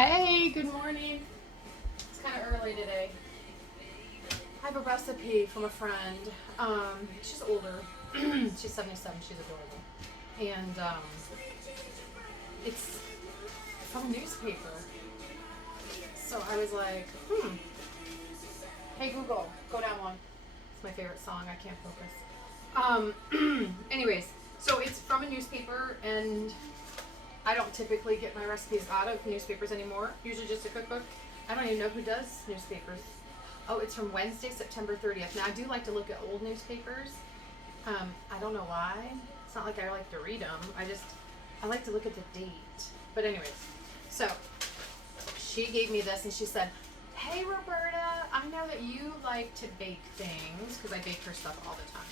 Hey, good morning. It's kind of early today. I have a recipe from a friend. She's older. She's 77. She's adorable. And it's from a newspaper. So I was like, hey Google, go down one. It's my favorite song. I can't focus. Anyways, so it's from a newspaper, and I don't typically get my recipes out of newspapers anymore. Usually just a cookbook. I don't even know who does newspapers. Oh, it's from Wednesday, September 30th. Now, I do like to look at old newspapers. I don't know why. It's not like I like to read them. I like to look at the date. But anyways, so she gave me this and she said, hey, Roberta, I know that you like to bake things, because I bake her stuff all the time.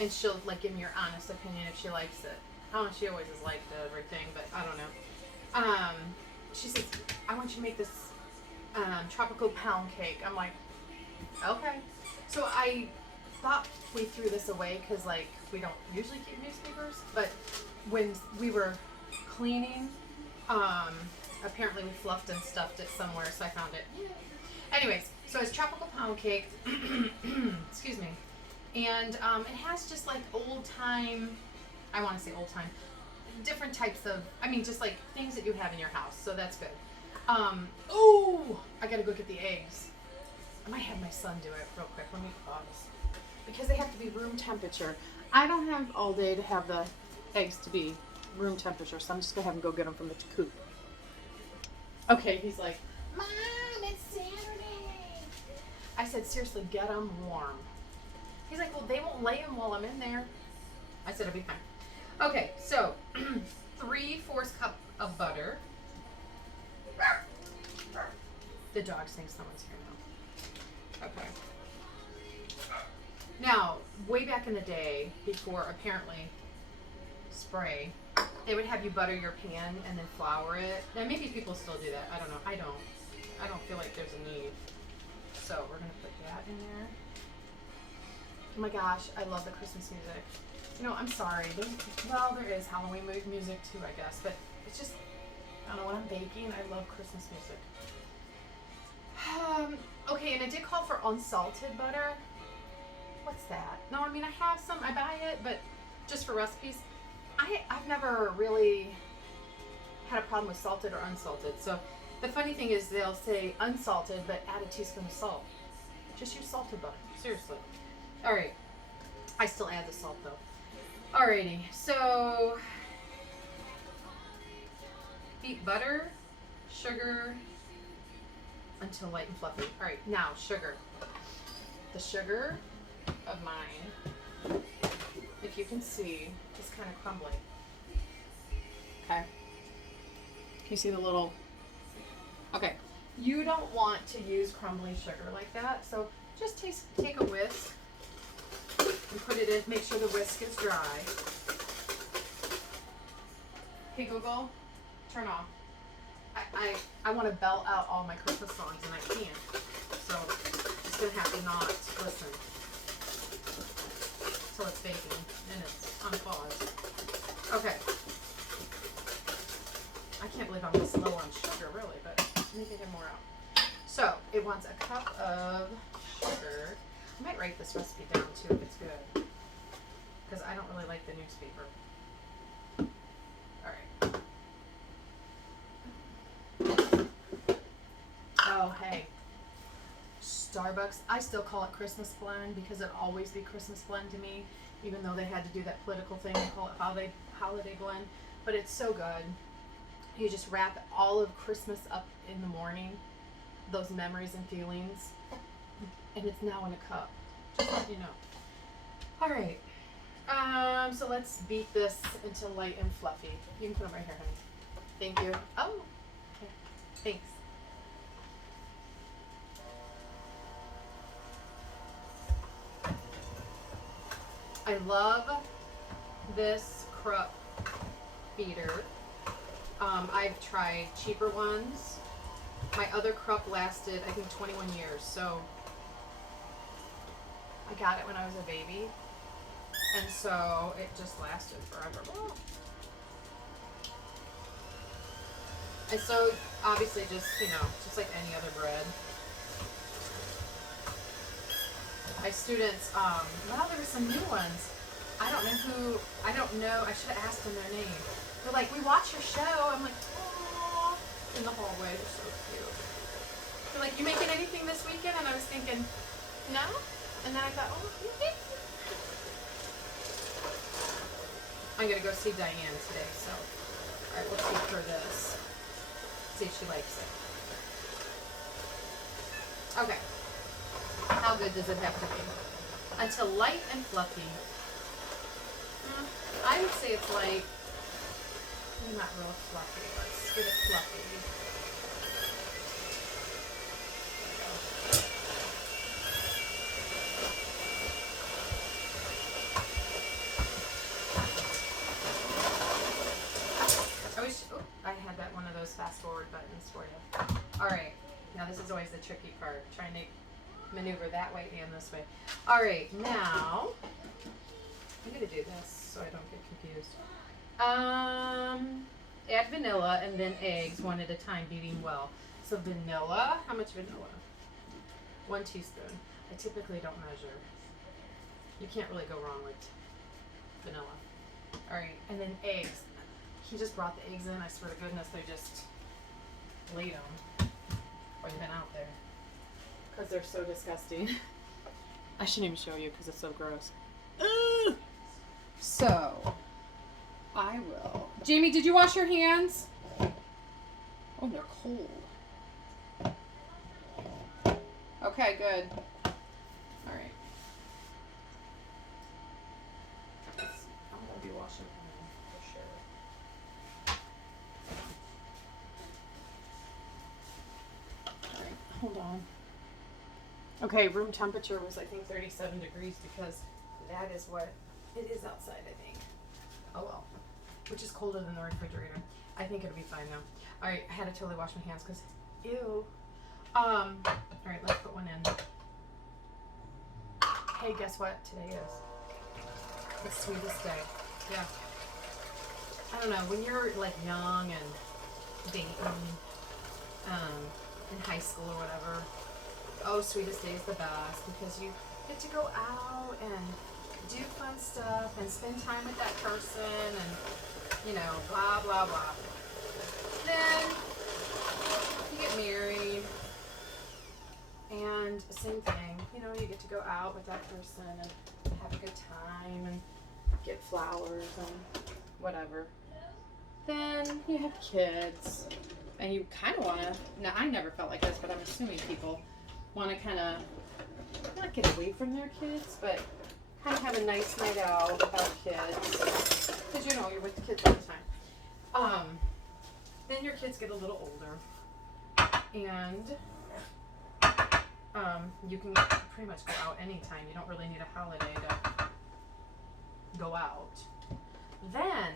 And she'll like give me her honest opinion if she likes it. I don't know, she always has liked everything, but I don't know. She says, I want you to make this tropical pound cake. I'm like, okay. So I thought we threw this away because like we don't usually keep newspapers, but when we were cleaning, apparently we fluffed and stuffed it somewhere, so I found it. Anyways, so it's tropical pound cake. Excuse me. And it has just like old time, I want to say old time, different types of, just like things that you have in your house. So that's good. Oh, I gotta go get the eggs. I might have my son do it real quick. Let me pause. Because they have to be room temperature. I don't have all day to have the eggs to be room temperature, so I'm just gonna have him go get them from the coop. Okay, he's like, Mom, it's Saturday. I said, seriously, get them warm. He's like, well, they won't lay them while I'm in there. I said, it'll be fine. Okay, so 3/4 cup of butter. The dog thinks someone's here now. Okay. Now, way back in the day, before apparently spray, they would have you butter your pan and then flour it. Now, maybe people still do that. I don't know. I don't feel like there's a need. So we're gonna put that in there. Oh my gosh, I love the Christmas music. I'm sorry. There is Halloween music too, I guess. But it's just, I don't know, when I'm baking, I love Christmas music. Okay, and I did call for unsalted butter. What's that? No, I have some. I buy it, but just for recipes. I've never really had a problem with salted or unsalted. So the funny thing is they'll say unsalted, but add a teaspoon of salt. Just use salted butter. Seriously. All right. I still add the salt though. Alrighty, so beat butter, sugar until light and fluffy. Alright, now sugar. The sugar of mine, if you can see, is kind of crumbly. Okay. Can you see the little... Okay. You don't want to use crumbly sugar like that, so just take a whisk and put it in, make sure the whisk is dry. Hey Google, turn off. I want to belt out all my Christmas songs and I can't. So it's going to have to not listen until it's baking and it's on pause. Okay. I can't believe I'm this low on sugar really, but maybe get more out. So it wants a cup of sugar. I might write this recipe down too if it's good, because I don't really like the newspaper. Alright. Oh, hey. Starbucks. I still call it Christmas blend because it'll always be Christmas blend to me, even though they had to do that political thing and call it holiday blend. But it's so good. You just wrap all of Christmas up in the morning, those memories and feelings. And it's now in a cup, just so you know. All right, so let's beat this until light and fluffy. You can put them right here, honey. Thank you. Oh, okay. Thanks. I love this Krupp beater. I've tried cheaper ones. My other Krupp lasted, I think, 21 years, so I got it when I was a baby, and so it just lasted forever. And so Obviously, just like any other bread. My students, wow, there were some new ones. I don't know, I should have asked them their name. They're like, we watch your show. I'm like, oh, in the hallway, they're so cute. They're like, you making anything this weekend? And I was thinking, no. And then I thought, oh, okay. I'm going to go see Diane today, so, all right, we'll take her this. See if she likes it. Okay. How good does it have to be? Until light and fluffy. I would say it's like, not real fluffy. Let's get it fluffy. I had that one of those fast forward buttons for you. All right. Now this is always the tricky part. Trying to maneuver that way and this way. All right. Now I'm gonna do this so I don't get confused. Add vanilla and then eggs one at a time, beating well. So vanilla. How much vanilla? 1 teaspoon. I typically don't measure. You can't really go wrong with vanilla. All right, and then eggs. He just brought the eggs in. I swear to goodness, they just laid them. Or they've been out there. Because they're so disgusting. I shouldn't even show you because it's so gross. So, I will. Jamie, did you wash your hands? Oh, they're cold. Okay, good. All right. I'm going to be washing for sure. All right, hold on. Okay, room temperature was, I think, 37 degrees because that is what it is outside, I think. Oh well. Which is colder than the refrigerator. I think it'll be fine now. All right, I had to totally wash my hands because, ew. All right, let's put one in. Hey, guess what today is? It's sweetest day. Yeah. I don't know, when you're like young and dating, in high school or whatever, oh, sweetest day is the best because you get to go out and do fun stuff and spend time with that person and, you know, blah, blah, blah. Then you get married and same thing, you know, you get to go out with that person and have a good time and get flowers and whatever. Then you have kids and you kind of want to, now I never felt like this, but I'm assuming people want to kind of not get away from their kids, but kind of have a nice night out without kids, because you know you're with the kids all the time. Then your kids get a little older, and you can pretty much go out anytime. You don't really need a holiday to go out. Then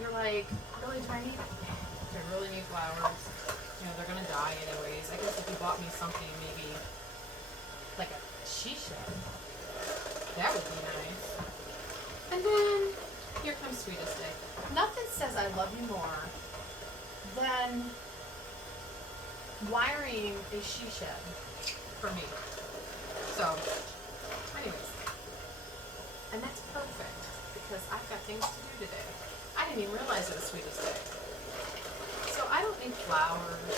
you're like, really, do I really need flowers? You know, they're gonna die anyways. I guess if you bought me something, maybe like a shisha, that would be nice. And then here comes sweetest day. Nothing says I love you more than wiring a shisha for me. So, anyways, and that's perfect because I've got things to do today. I didn't even realize it was sweetest day. So I don't need flowers.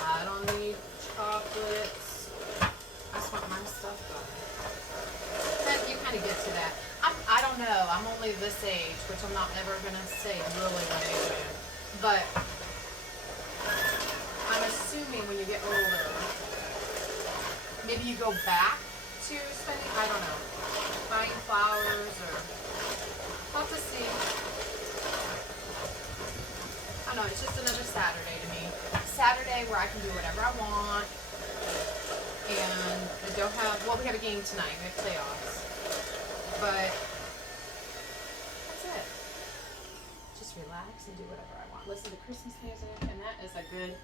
I don't need chocolates. I just want my stuff done. And you kind of get to that. I don't know. I'm only this age, which I'm not ever going to say really what age I am. But I'm assuming when you get older, maybe you go back to spending, I don't know, buying flowers or, I'll have to see. I don't know, it's just another Saturday to me. Saturday where I can do whatever I want. And I don't have, well, we have a game tonight. We have playoffs. But that's it. Just relax and do whatever I want. Listen to Christmas music, and that is a good,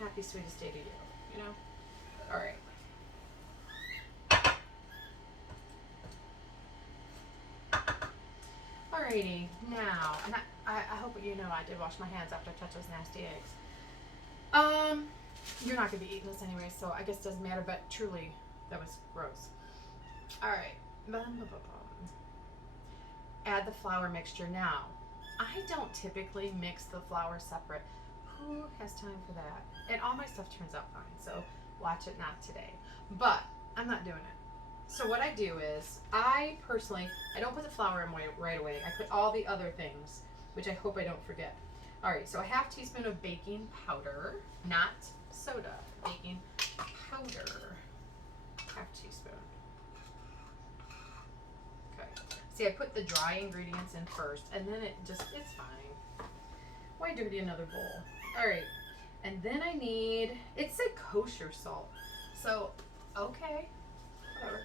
happy, sweetest day to you know? All right. Alrighty, Alrighty, now, and I hope you know I did wash my hands after I touched those nasty eggs. You're not going to be eating this anyway, so I guess it doesn't matter, but truly, that was gross. Alright. Add the flour mixture now. I don't typically mix the flour separate. Who has time for that? And all my stuff turns out fine, so watch it not today. But I'm not doing it. So what I do is, I don't put the flour in right away. I put all the other things, which I hope I don't forget. Alright, so a half teaspoon of baking powder, not soda, baking powder. Half teaspoon. Okay. See, I put the dry ingredients in first, and then it's fine. Why dirty another bowl? Alright, and then I need, it said kosher salt. So, okay, whatever.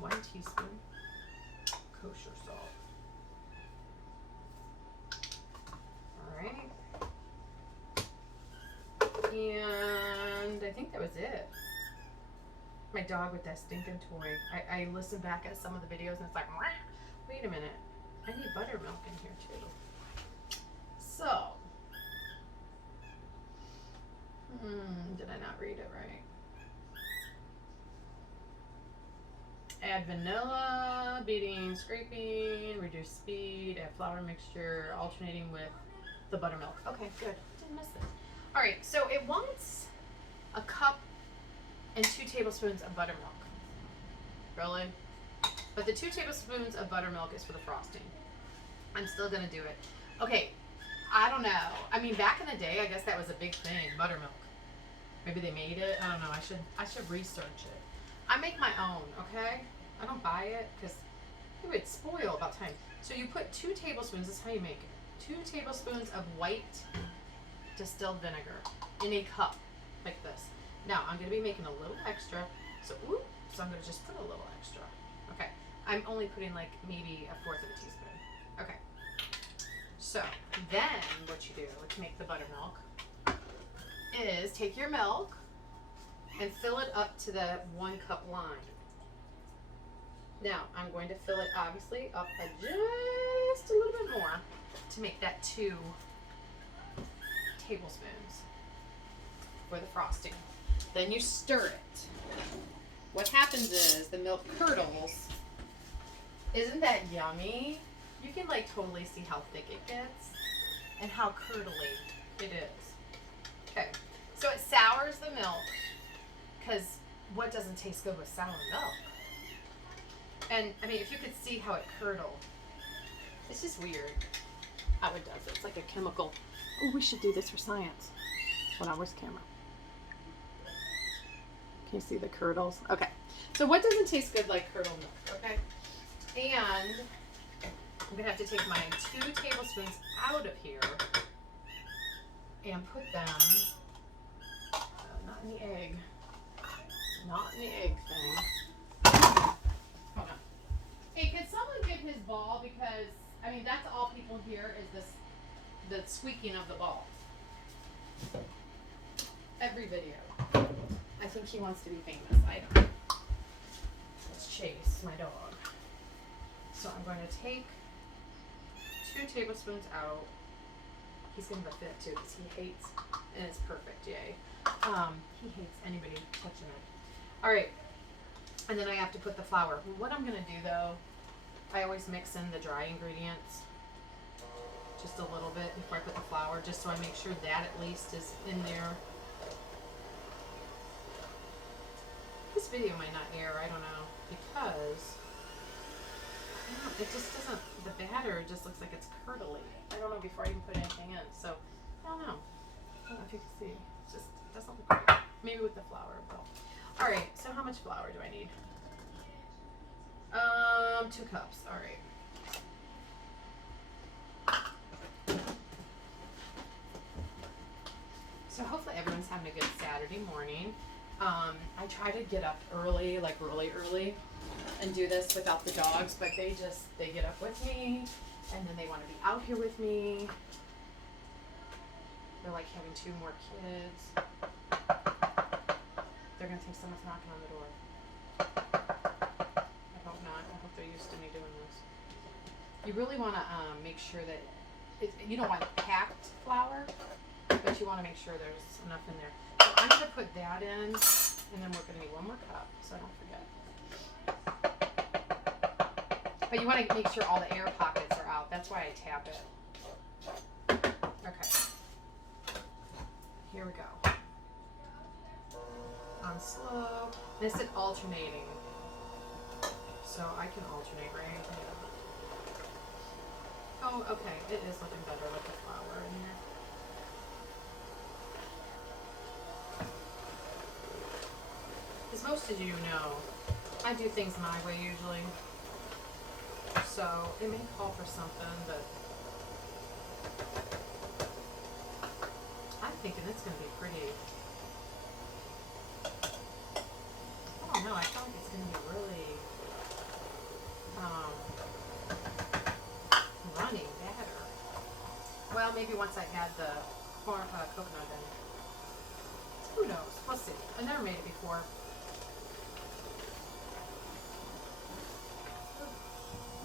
1 teaspoon kosher salt. Alright. And I think that was it. My dog with that stinking toy. I listen back at some of the videos and it's like, wait a minute. I need buttermilk in here too. So, did I not read it right? Add vanilla, beating, scraping, reduce speed, add flour mixture, alternating with the buttermilk. Okay, good. Didn't miss it. All right, so it wants a cup and 2 tablespoons of buttermilk. Really? But the 2 tablespoons of buttermilk is for the frosting. I'm still gonna do it. Okay, I don't know. I mean, back in the day, I guess that was a big thing, buttermilk. Maybe they made it. I don't know. I should research it. I make my own, okay? I don't buy it because it would spoil about time. So you put 2 tablespoons, this is how you make it. 2 tablespoons of white distilled vinegar in a cup, like this. Now, I'm going to be making a little extra, so I'm going to just put a little extra. Okay, I'm only putting like maybe 1/4 of a teaspoon. Okay, so then what you do to make the buttermilk is take your milk and fill it up to the 1 cup line. Now, I'm going to fill it obviously up at just a little bit more to make that 2 tablespoons for the frosting. Then you stir it. What happens is the milk curdles. Isn't that yummy? You can like totally see how thick it gets and how curdly it is. Okay, so it sours the milk because what doesn't taste good with sour milk? And I mean, if you could see how it curdled, it's just weird how it does it. It's like a chemical. Oh, we should do this for science. Hold on, where's the camera? Can you see the curdles? Okay. So what doesn't taste good like curdled milk? Okay. And I'm gonna have to take my 2 tablespoons out of here and put them not in the egg. Not in the egg thing. Hold on. Hey, could someone get his ball? Because I mean that's all people hear is this the squeaking of the ball. Every video. I think he wants to be famous. I don't know. Let's Chase, my dog. So I'm going to take 2 tablespoons out. He's going to fit too because he hates, and it's perfect, yay. He hates anybody touching it. All right, and then I have to put the flour. What I'm going to do though, I always mix in the dry ingredients just a little bit before I put the flour, just so I make sure that at least is in there. This video might not air, I don't know, because it just doesn't, the batter just looks like it's curdly. I don't know before I even put anything in, so I don't know. I don't know if you can see. It just doesn't look right. Maybe with the flour, it will. Alright, so how much flour do I need? 2 cups, alright. So hopefully everyone's having a good Saturday morning. I try to get up early, like really early, and do this without the dogs, but they get up with me, and then they want to be out here with me. They're like having 2 more kids. They're gonna think someone's knocking on the door. I hope not. I hope they're used to me doing this. You really want to make sure that you don't want packed flour, but you want to make sure there's enough in there. So I'm going to put that in, and then we're going to need one more cup, so I don't forget. But you want to make sure all the air pockets are out. That's why I tap it. Okay. Here we go. On slow. And I said alternating. So I can alternate, right? Yeah. Oh, okay. It is looking better with the flour in here. As most of you know, I do things my way usually. So it may call for something, but I'm thinking it's going to be pretty. I don't know. I feel like it's going to be really runny batter. Well, maybe once I add the coconut in. Who knows? We'll see. I've never made it before.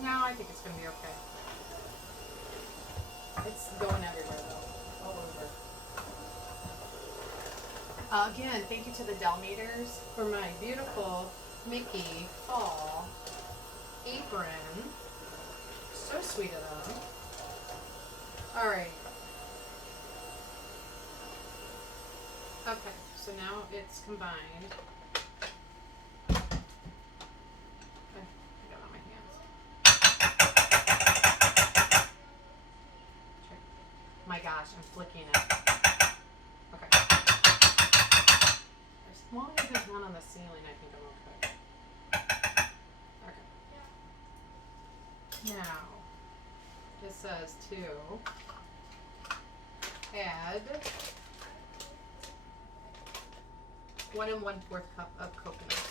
No, I think it's going to be okay. It's going everywhere, though. All over. Again, thank you to the Delmeters for my beautiful Mickey fall apron. So sweet of them. All right. Okay, so now it's combined. My gosh, I'm flicking it. Okay. As long as there's none on the ceiling, I think I'm okay. Okay. Now, it says to add 1 1/4 cup of coconut.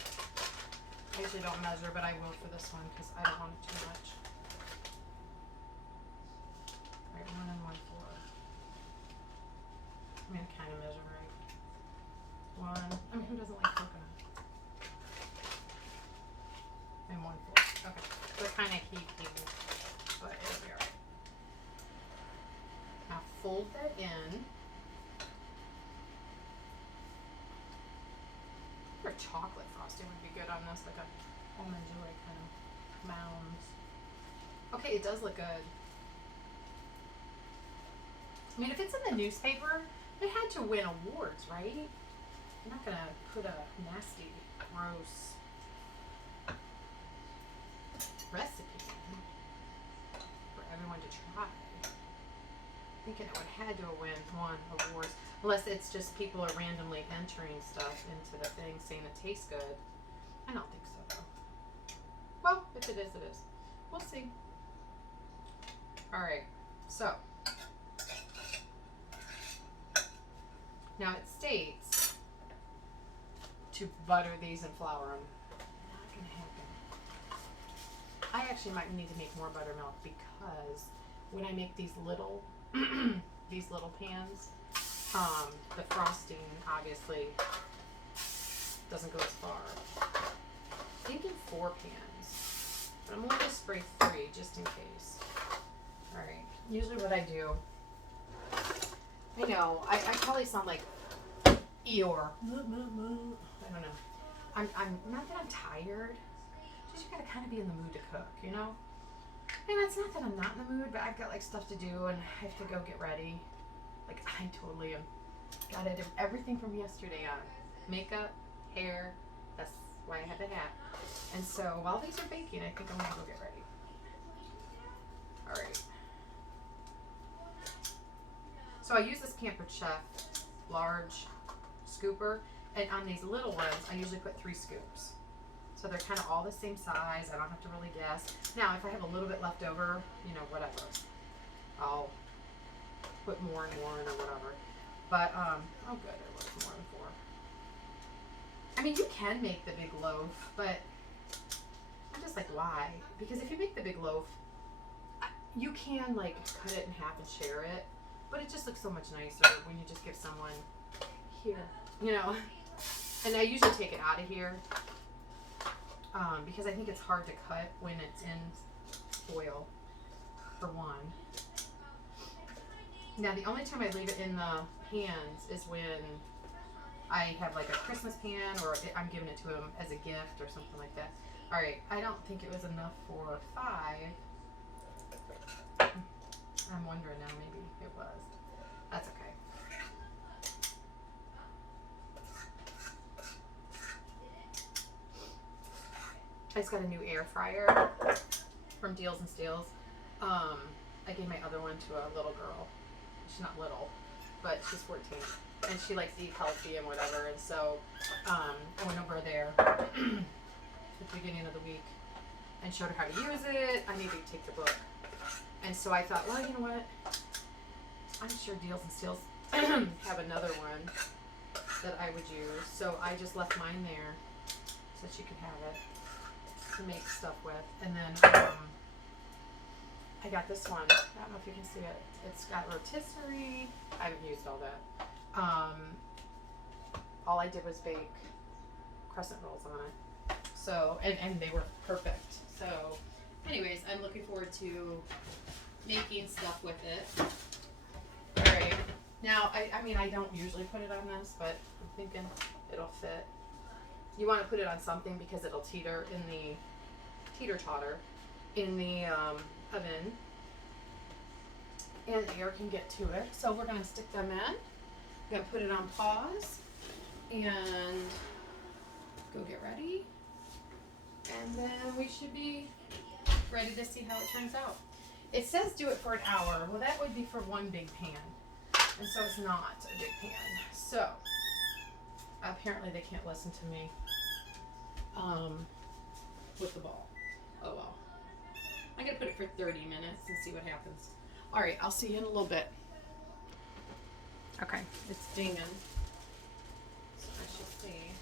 I usually don't measure, but I will for this one because I don't want it too much. All right, 1 1/4. I'm going to kind of measure right. 1. I mean, who doesn't like coconut? And 1/4. Okay. They're kind of heaping, but it'll be alright. Now fold that in. Or chocolate frosting would be good on this, like a almond joy kind of mounds. Okay, it does look good. I mean, if it's in the newspaper, it had to win awards, right? I'm not gonna put a nasty, gross recipe in for everyone to try. Thinking it would have had to win one awards, unless it's just people are randomly entering stuff into the thing saying it tastes good. I don't think so though. Well, if it is, it is. We'll see. All right, so now it states to butter these and flour them. Not gonna happen. I actually might need to make more buttermilk because when I make these little these little pans, the frosting obviously doesn't go as far. I'm thinking 4 pans, but I'm going to spray 3 just in case. All right. Usually what I do, I know I probably sound like Eeyore. I don't know. I'm not that I'm tired. Just you gotta kind of be in the mood to cook, you know. And it's not that I'm not in the mood, but I've got like stuff to do and I have to go get ready. Like I totally am. Gotta do everything from yesterday on. Makeup, hair. That's why I had the hat. And so while these are baking, I think I'm gonna go get ready. All right. So I use this Pampered Chef large scooper, and on these little ones, I usually put 3 scoops. So they're kind of all the same size. I don't have to really guess. Now, if I have a little bit left over, you know, whatever, I'll put more and more in or whatever. But, oh good, it was more than 4. I mean, you can make the big loaf, but I'm just like, why? Because if you make the big loaf, you can, like, cut it in half and share it. But it just looks so much nicer when you just give someone here, you know. And I usually take it out of here because I think it's hard to cut when it's in foil. for one. Now the only time I leave it in the pans is when I have like a Christmas pan or I'm giving it to him as a gift or something like that. All right, I don't think it was enough for 5. I'm wondering now, maybe it was. That's okay. I just got a new air fryer from Deals and Steals. I gave my other one to a little girl. She's not little, but she's 14. And she likes to eat healthy and whatever. And so I went over there at the beginning of the week and showed her how to use it. I needed to take the book. And so I thought, well, you know what? I'm sure Deals and Steals have another one that I would use. So I just left mine there so that she could have it to make stuff with. And then I got this one. I don't know if you can see it. It's got rotisserie. I haven't used all that. All I did was bake crescent rolls on it. So, and they were perfect. So, anyways, I'm looking forward to making stuff with it. All right. Now, I mean, I don't usually put it on this, but I'm thinking it'll fit. You want to put it on something because it'll teeter in the teeter-totter in the oven, and air can get to it. So we're going to stick them in. We're going to put it on pause and go get ready. And then we should be ready to see how it turns out. It says do it for an hour. Well, that would be for one big pan. And so it's not a big pan. So apparently they can't listen to me with the ball. Oh well. I'm going to put it for 30 minutes and see what happens. All right, I'll see you in a little bit. Okay, it's dinging. So I should see.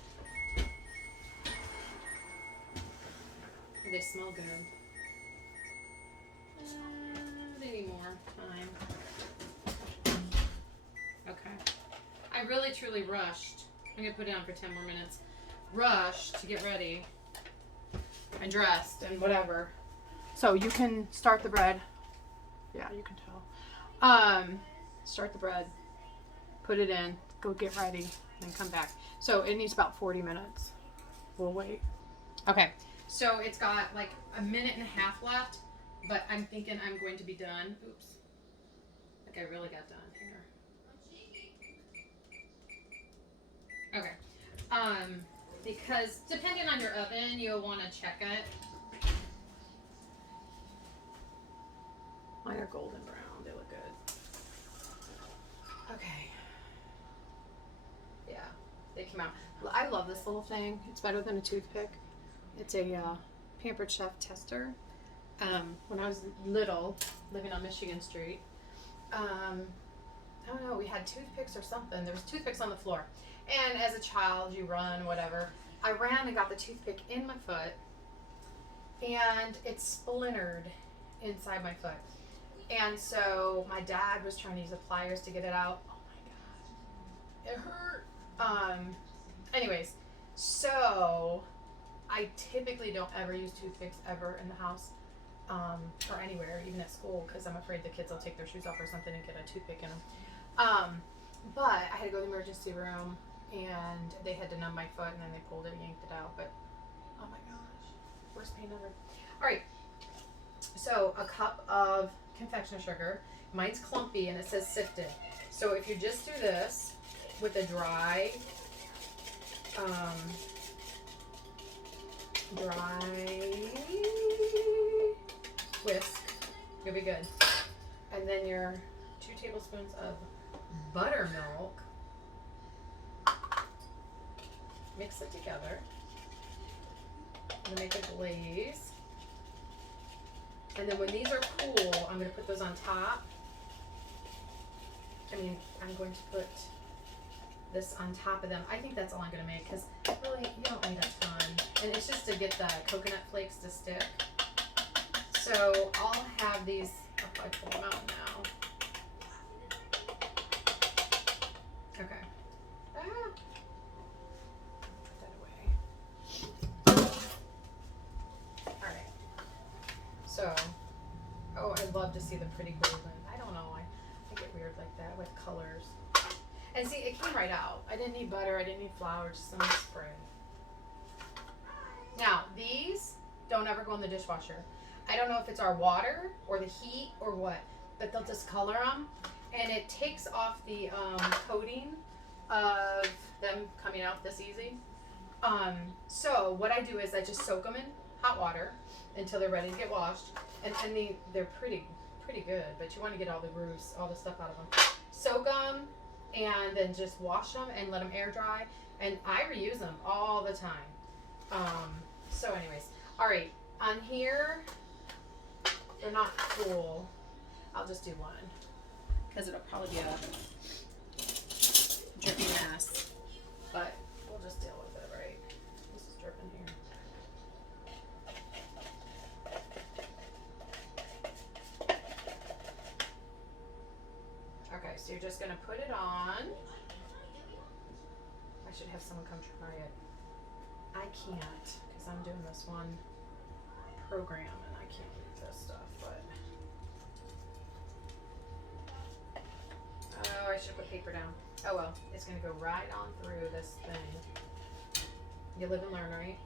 They smell good. They need more time. Okay. I really truly rushed. I'm going to put it on for 10 more minutes. Rushed to get ready and dressed and whatever. So you can start the bread. Yeah, you can tell. Start the bread. Put it in. Go get ready. And come back. So it needs about 40 minutes. We'll wait. Okay. So it's got like a minute and a half left. But I'm thinking I'm going to be done. Oops. Like I really got done here. Okay. Because depending on your oven, you'll want to check it. Mine are golden brown. They look good. Okay. Yeah, they came out. I love this little thing. It's better than a toothpick. It's a Pampered Chef tester. When I was little, living on Michigan Street, I don't know, we had toothpicks or something. There was toothpicks on the floor. And as a child, you run, whatever. I ran and got the toothpick in my foot, and it splintered inside my foot. And so my dad was trying to use the pliers to get it out. Oh my God. It hurt. Anyways, so I typically don't ever use toothpicks ever in the house, or anywhere, even at school, because I'm afraid the kids will take their shoes off or something and get a toothpick in them. But I had to go to the emergency room, and they had to numb my foot, and then they pulled it and yanked it out. But oh my gosh, worst pain ever. All right, so a cup of confectioner sugar. Mine's clumpy and it says sifted. So if you just do this with a dry whisk, you'll be good. And then your 2 tablespoons of buttermilk. Mix it together. I'm gonna make a glaze. And then when these are cool, I'm going to put those on top. I mean, I'm going to put this on top of them. I think that's all I'm going to make because really, you don't need a ton. And it's just to get the coconut flakes to stick. So I'll have these, I'll probably pull them out now. Okay. Put that away. All right. So, oh, I'd love to see something pretty golden. I don't know. I get weird like that with colors. And see, it came right out. I didn't need butter. I didn't need flour. Just some spray. Now, these don't ever go in the dishwasher. I don't know if it's our water or the heat or what, but they'll discolor them. And it takes off the coating of them coming out this easy. So what I do is I just soak them in hot water until they're ready to get washed. And they're pretty good, but you want to get all the grooves, all the stuff out of them. Soak them and then just wash them and let them air dry. And I reuse them all the time. So anyways, all right, on here, they're not full. I'll just do one because it'll probably be a drippy mess, but we'll just deal with it, right? This is dripping here. Okay, so you're just gonna put it on. I should have someone come try it. I can't because I'm doing this one program and I can't read this stuff, but oh, I should put paper down. Oh well, it's gonna go right on through this thing. You live and learn, right?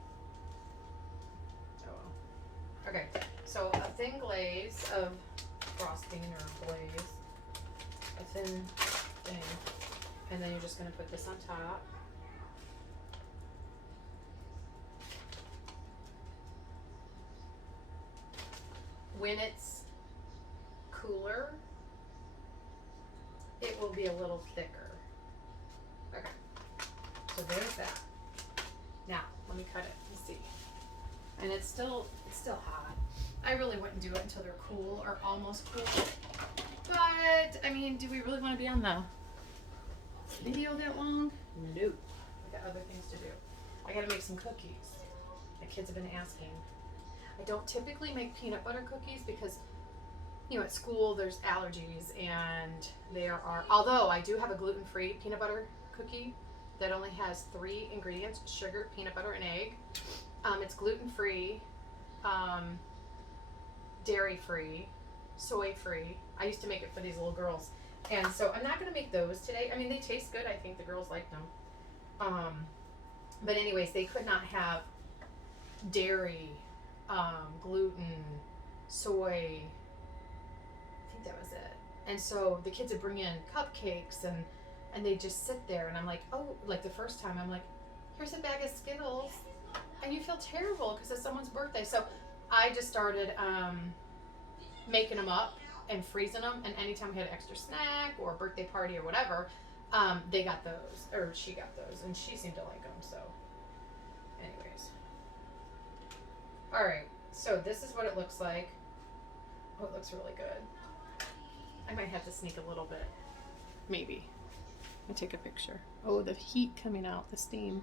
Oh well. Okay, so a thin glaze of frosting or glaze, a thin thing, and then you're just gonna put this on top. When it's cooler, it will be a little thicker. Okay, so there's that. Now, let me cut it and see. And it's still hot. I really wouldn't do it until they're cool or almost cool. But, I mean, do we really want to be on the video that long? No. I got other things to do. I gotta make some cookies. The kids have been asking. I don't typically make peanut butter cookies because, you know, at school there's allergies and there are, although I do have a gluten-free peanut butter cookie that only has 3 ingredients: sugar, peanut butter, and egg. It's gluten-free, dairy-free, soy-free. I used to make it for these little girls. And so I'm not going to make those today. I mean, they taste good. I think the girls like them. But anyways, they could not have dairy, gluten, soy. I think that was it. And so the kids would bring in cupcakes and they just sit there. And I'm like, oh, like the first time I'm like, here's a bag of Skittles. And you feel terrible because it's someone's birthday. So I just started making them up and freezing them. And anytime we had an extra snack or a birthday party or whatever, they got those, or she got those, and she seemed to like them. So anyways. All right, so this is what it looks like. Oh, it looks really good. I might have to sneak a little bit. Maybe. Let me take a picture. Oh, the heat coming out, the steam.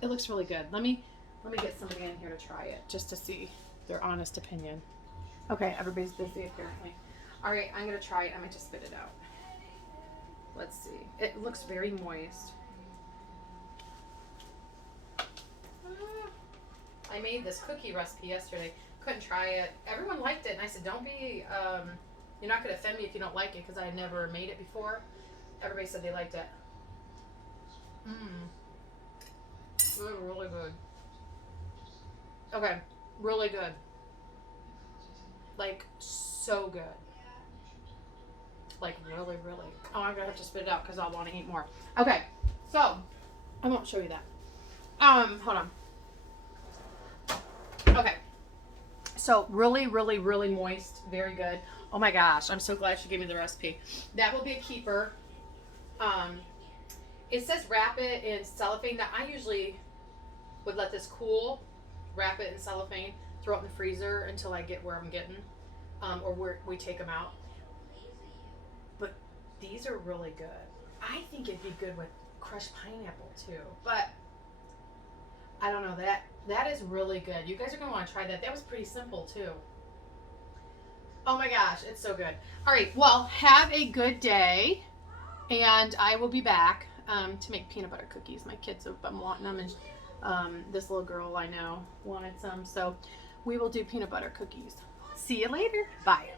It looks really good. Let me get somebody in here to try it just to see their honest opinion. Okay, everybody's busy apparently. All right, I'm gonna try it. I might just spit it out. Let's see. It looks very moist. I made this cookie recipe yesterday. Couldn't try it. Everyone liked it, and I said, don't be, you're not going to offend me if you don't like it, because I never made it before. Everybody said they liked it. Really good. Okay, really good. Like, so good. Like, really. Oh, I'm going to have to spit it out, because I'll want to eat more. Okay, so, I won't show you that. Hold on. Okay, so really moist, very good. Oh my gosh, I'm so glad she gave me the recipe. That will be a keeper. It says wrap it in cellophane. Now I usually would let this cool, wrap it in cellophane, throw it in the freezer until I get where I'm getting, or where we take them out. But these are really good. I think it'd be good with crushed pineapple too, but I don't know, that is really good. You guys are going to want to try that. That was pretty simple too. Oh my gosh, it's so good. All right, well, have a good day, and I will be back to make peanut butter cookies. My kids have been wanting them, and this little girl I know wanted some, so we will do peanut butter cookies. See you later. Bye.